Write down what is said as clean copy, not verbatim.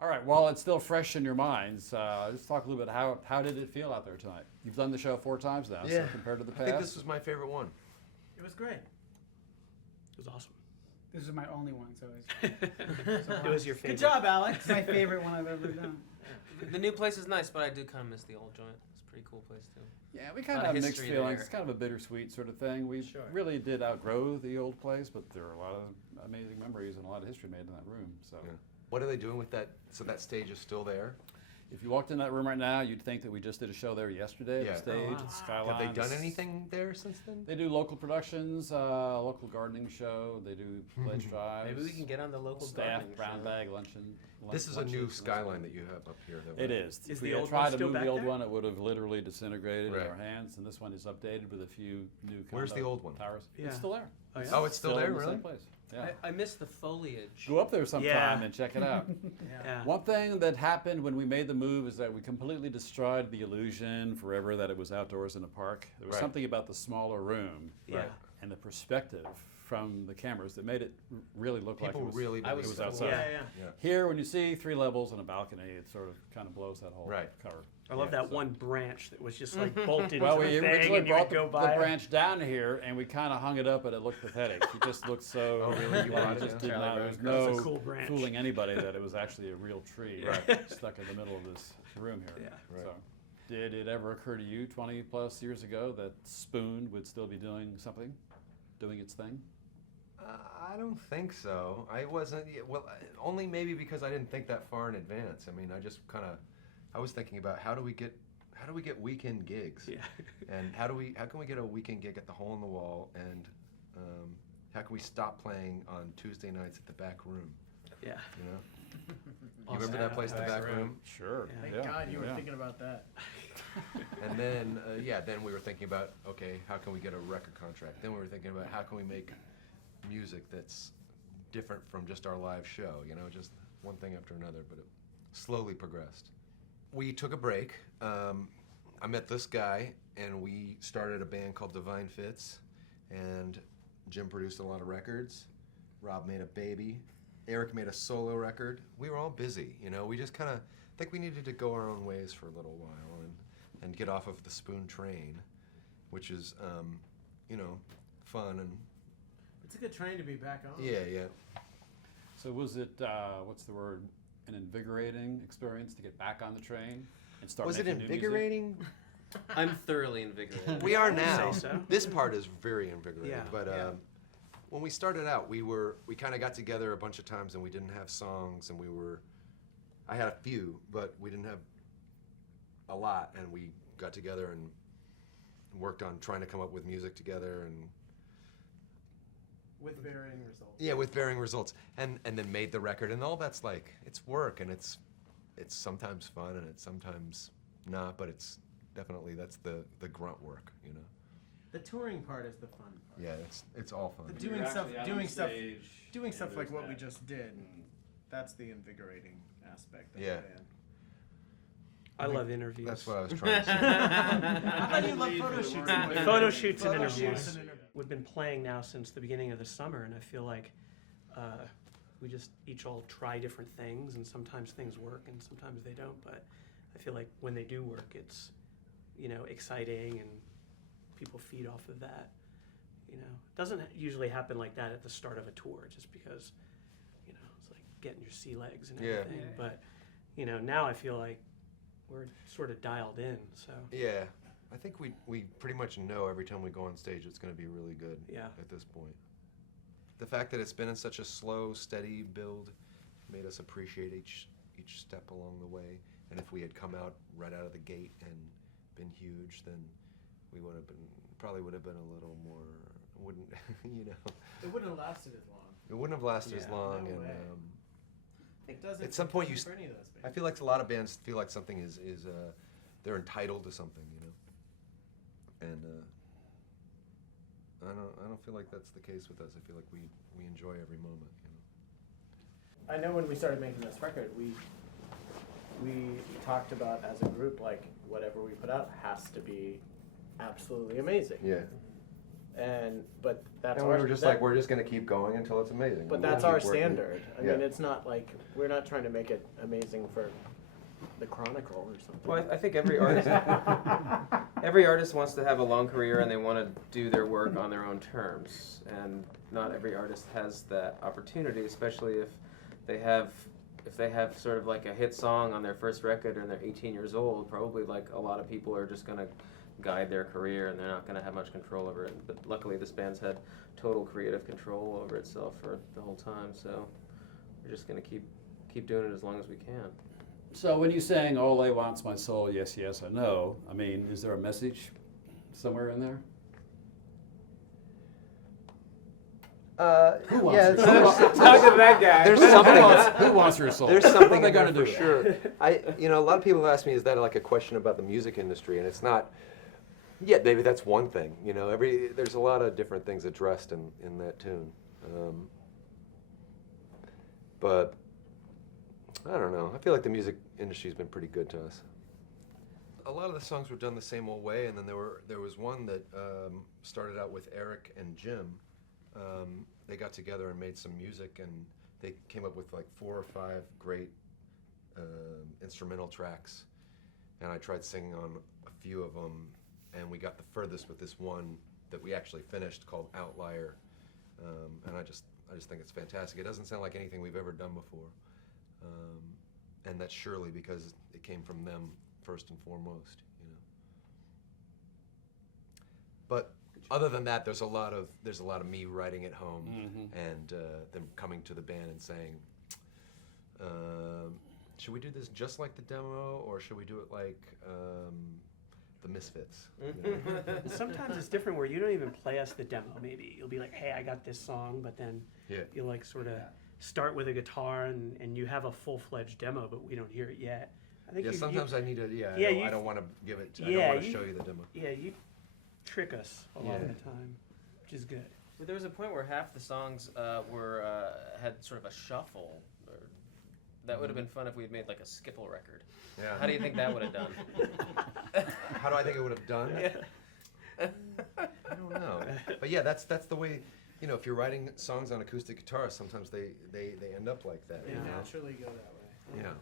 All right. While it's still fresh in your minds, let's talk a little bit. How did it feel out there tonight? You've done the show 4 times now, Yeah. so compared to the I past. think this was my favorite one. It was great. It was awesome. This is my only one, so it's It was your favorite. Good job, Alex. it's my favorite one I've ever done. The new place is nice, but I do kind of miss the old joint. It's a pretty cool place too. Yeah, we kind lot of of have mixed history feelings. there. It's kind of a bittersweet sort of thing. We Sure. really did outgrow the old place, but there are a lot of amazing memories and a lot of history made in that room. So, Yeah. What are they doing with that? So that stage is still there? if you walked in that room right now, you'd think that we just did a show there yesterday. Yeah. The stage, Oh, wow. at Skyline. Have they done anything there since then? They do local productions, local gardening show. They do pledge drives. Maybe we can get on the local staff gardening brown show. bag luncheon. This is a lunches new and skyline that you have up here. Though, It right? is. Is If the we had old tried one to still move the back old there? one, it would have literally disintegrated Right. in our hands. And this one is updated with a few new. Where's the condo old one? Towers. Yeah. It's still there. Oh, yeah? Oh, it's still there, in the really? same place. Yeah. I miss the foliage. Go up there sometime Yeah. and check it out. Yeah. One thing that happened when we made the move is that we completely destroyed the illusion forever that it was outdoors in a park. There was Right. something about the smaller room Yeah. and the perspective from the cameras that made it really look People like it was, really it believe was it. outside. Yeah. Yeah. Here, when you see 3 levels and a balcony, it sort of kind of blows that whole Right. cover. I love Yeah, that so- one branch that was just like bolted Well, to we the thing originally and you brought would go the by. it. branch down here, and we kind of hung it up, and it looked pathetic. It just looked so. Oh, really? You yeah, wanted it just it? did Charlie not. There Brown was Cross. no It's a cool branch. fooling anybody that it was actually a real tree Right. stuck in the middle of this room here. Yeah. Right. So, did it ever occur to you 20 plus years ago that Spoon would still be doing something, doing its thing? I don't think so. I wasn't. Yeah, well, only maybe because I didn't think that far in advance. I mean, I just kind of. I was thinking about how do we get weekend gigs, Yeah. and how can we get a weekend gig at the Hole in the Wall, and how can we stop playing on Tuesday nights at the Back Room? Yeah. You know. You remember that place, the Back Room? Sure. Yeah. Thank yeah, God you were yeah. thinking about that. And then, then we were thinking about, okay, how can we get a record contract? Then we were thinking about how can we make music that's different from just our live show, you know, just one thing after another, but it slowly progressed. We took a break. I met this guy, and we started a band called Divine Fits, and Jim produced a lot of records. Rob made a baby. Eric made a solo record. We were all busy, you know. We just kind of think we needed to go our own ways for a little while and get off of the Spoon train, which is, fun and It's a good train to be back on. yeah. So was it what's the word? An invigorating experience to get back on the train and start. Was it making new music? invigorating? I'm thoroughly invigorated. We are now. Say so. This part is very invigorating. Yeah. But Yeah. when we started out, we kind of got together a bunch of times and we didn't have songs, and I had a few, but we didn't have a lot, and we got together and worked on trying to come up with music together, and With varying results. yeah, with varying results, and then made the record, and all that's like, it's work, and it's sometimes fun and it's sometimes not, but it's definitely, that's the grunt work, you know. The touring part is the fun part. Yeah, it's all fun. The You're doing stuff, actually out on doing stuff, stage, doing and stuff like there's what we that. just did. That's the invigorating aspect of Yeah. the band. I love interviews. That's what I was trying to say. I thought you loved photo shoots. Photo shoots and Photo interviews. shoots and interviews. We've been playing now since the beginning of the summer, and I feel like we just each all try different things, and sometimes things work and sometimes they don't. But I feel like when they do work, it's exciting, and people feed off of that. It doesn't usually happen like that at the start of a tour, just because it's like getting your sea legs and Yeah. everything. Yeah. But now I feel like we're sort of dialed in. So Yeah, I think we pretty much know every time we go on stage it's going to be really good. Yeah. At this point, the fact that it's been in such a slow, steady build made us appreciate each step along the way. And if we had come out right out of the gate and been huge, then we probably would have been a little more. Wouldn't It wouldn't have lasted as long. It wouldn't have lasted as Yeah, long, no and way. It doesn't. At some point it you doesn't for any of those bands. I feel like a lot of bands feel like something is they're entitled to something, and I don't feel like that's the case with us. I feel like we enjoy every moment, I know when we started making this record, we talked about as a group, like, whatever we put out has to be absolutely amazing. Yeah. but that's And our we were just like, we're just gonna keep going until it's amazing. but And we'll that's keep our working. standard. I mean, Yeah. it's not like we're not trying to make it amazing for the Chronicle or something. Well, I think every artist wants to have a long career and they want to do their work on their own terms, and not every artist has that opportunity, especially if they have sort of like a hit song on their first record and they're 18 years old. Probably like a lot of people are just going to guide their career and they're not going to have much control over it. But luckily, this band's had total creative control over itself for the whole time, so we're just going to keep doing it as long as we can. So when you're saying Ole wants my soul, yes, yes, or no, I mean, is there a message somewhere in there? Who wants yeah, your soul? Talk to that guy. There's something. Who wants your soul? There's What something are they in there gonna for do? sure. A lot of people have asked me, is that like a question about the music industry? And it's not. Yeah, maybe that's one thing. There's a lot of different things addressed in that tune. But I don't know. I feel like the music industry's been pretty good to us. A lot of the songs were done the same old way, and then there was one that started out with Eric and Jim. They got together and made some music, and they came up with like 4 or 5 great instrumental tracks. And I tried singing on a few of them, and we got the furthest with this one that we actually finished called Outlier. And I just think it's fantastic. It doesn't sound like anything we've ever done before, and that's surely because it came from them first and foremost. But other than that, there's a lot of me writing at home and them coming to the band and saying, should we do this just like the demo, or should we do it like the Misfits? Sometimes it's different where you don't even play us the demo. Maybe you'll be like, "Hey, I got this song," but then Yeah. you'll like sort of start with a guitar and you have a full-fledged demo, but we don't hear it yet. I think Yeah, you- sometimes I need to. Yeah, I don't want to give it. I don't Yeah, want to you- show you the demo. you trick us a lot of Yeah. the time, which is good. Well, there was a point where half the songs had sort of a shuffle. That would have been fun if we had made like a Skipple record. Yeah. How do you think that would have done? How do I think it would have done? I don't know. But yeah, that's the way. If you're writing songs on acoustic guitar, sometimes they end up like that. Yeah. You know? Naturally go that way. Yeah.